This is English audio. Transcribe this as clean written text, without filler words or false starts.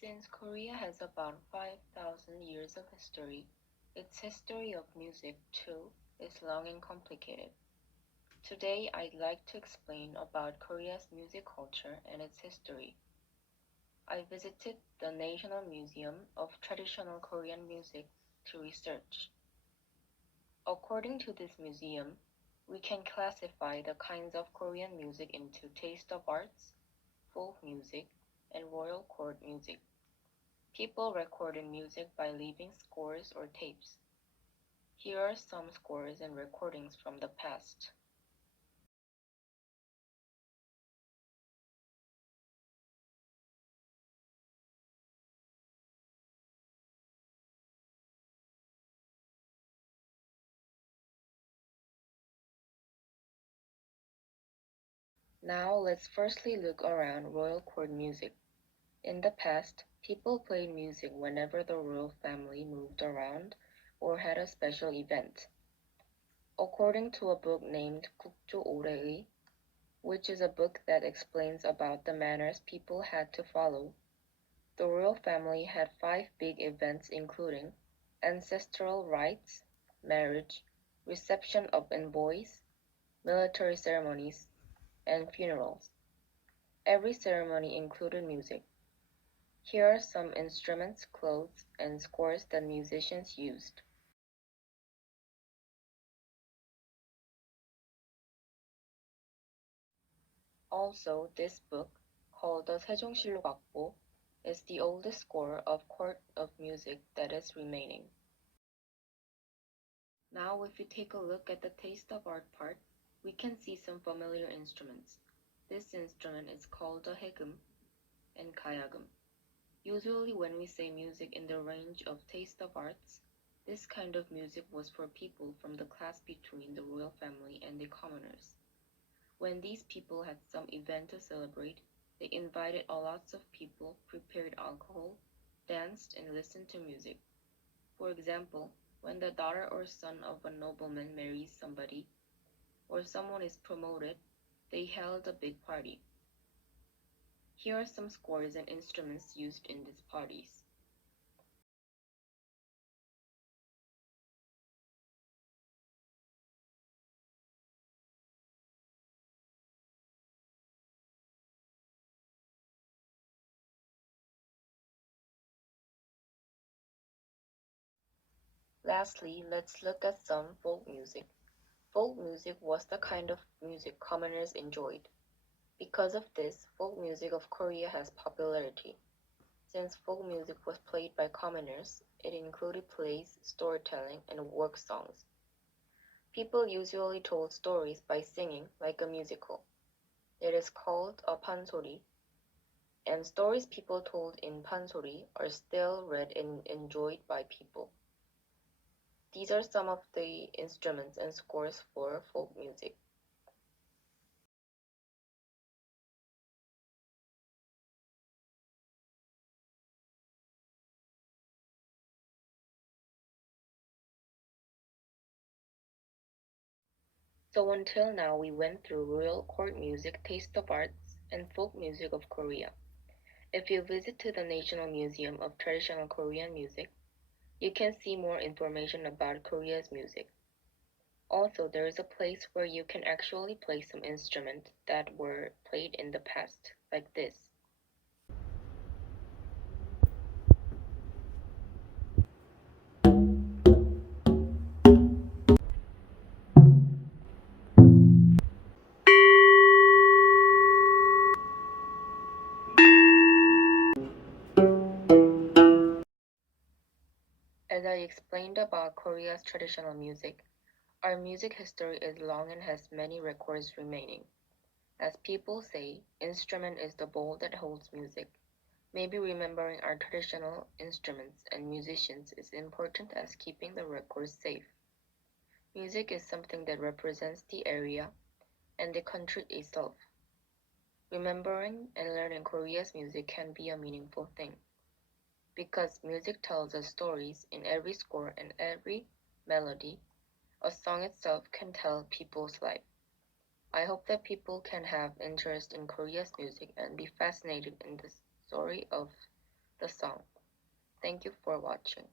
Since Korea has about 5,000 years of history, its history of music, too, is long and complicated. Today, I'd like to explain about Korea's music culture and its history. I visited the National Museum of Traditional Korean Music to research. According to this museum, we can classify the kinds of Korean music into taste of arts, folk music, and royal court music. People recorded music by leaving scores or tapes. Here are some scores and recordings from the past. Now let's firstly look around royal court music. In the past, people played music whenever the royal family moved around or had a special event. According to a book named 국조 오래의, which is a book that explains about the manners people had to follow, the royal family had 5 big events including ancestral rites, marriage, reception of envoys, military ceremonies, and funerals. Every ceremony included music. Here are some instruments, clothes, and scores that musicians used. Also, this book, called the 세종실록악보, is the oldest score of court of music that is remaining. Now, if you take a look at the taste of art part, we can see some familiar instruments. This instrument is called the 해금 and 가야금. Usually when we say music in the range of taste of arts, this kind of music was for people from the class between the royal family and the commoners. When these people had some event to celebrate, they invited a lots of people, prepared alcohol, danced, and listened to music. For example, when the daughter or son of a nobleman marries somebody, or someone is promoted, they held a big party. Here are some scores and instruments used in these parties. Lastly, let's look at some folk music. Folk music was the kind of music commoners enjoyed. Because of this, folk music of Korea has popularity. Since folk music was played by commoners, it included plays, storytelling, and work songs. People usually told stories by singing, like a musical. It is called a pansori, and stories people told in pansori are still read and enjoyed by people. These are some of the instruments and scores for folk music. So until now we went through royal court music, taste of arts, and folk music of Korea. If you visit to the National Museum of Traditional Korean Music, you can see more information about Korea's music. Also, there is a place where you can actually play some instruments that were played in the past, like this. As I explained about Korea's traditional music, our music history is long and has many records remaining. As people say, instrument is the bowl that holds music. Maybe remembering our traditional instruments and musicians is important as keeping the records safe. Music is something that represents the area and the country itself. Remembering and learning Korea's music can be a meaningful thing. Because music tells us stories in every score and every melody, a song itself can tell people's life. I hope that people can have interest in Korea's music and be fascinated in the story of the song. Thank you for watching.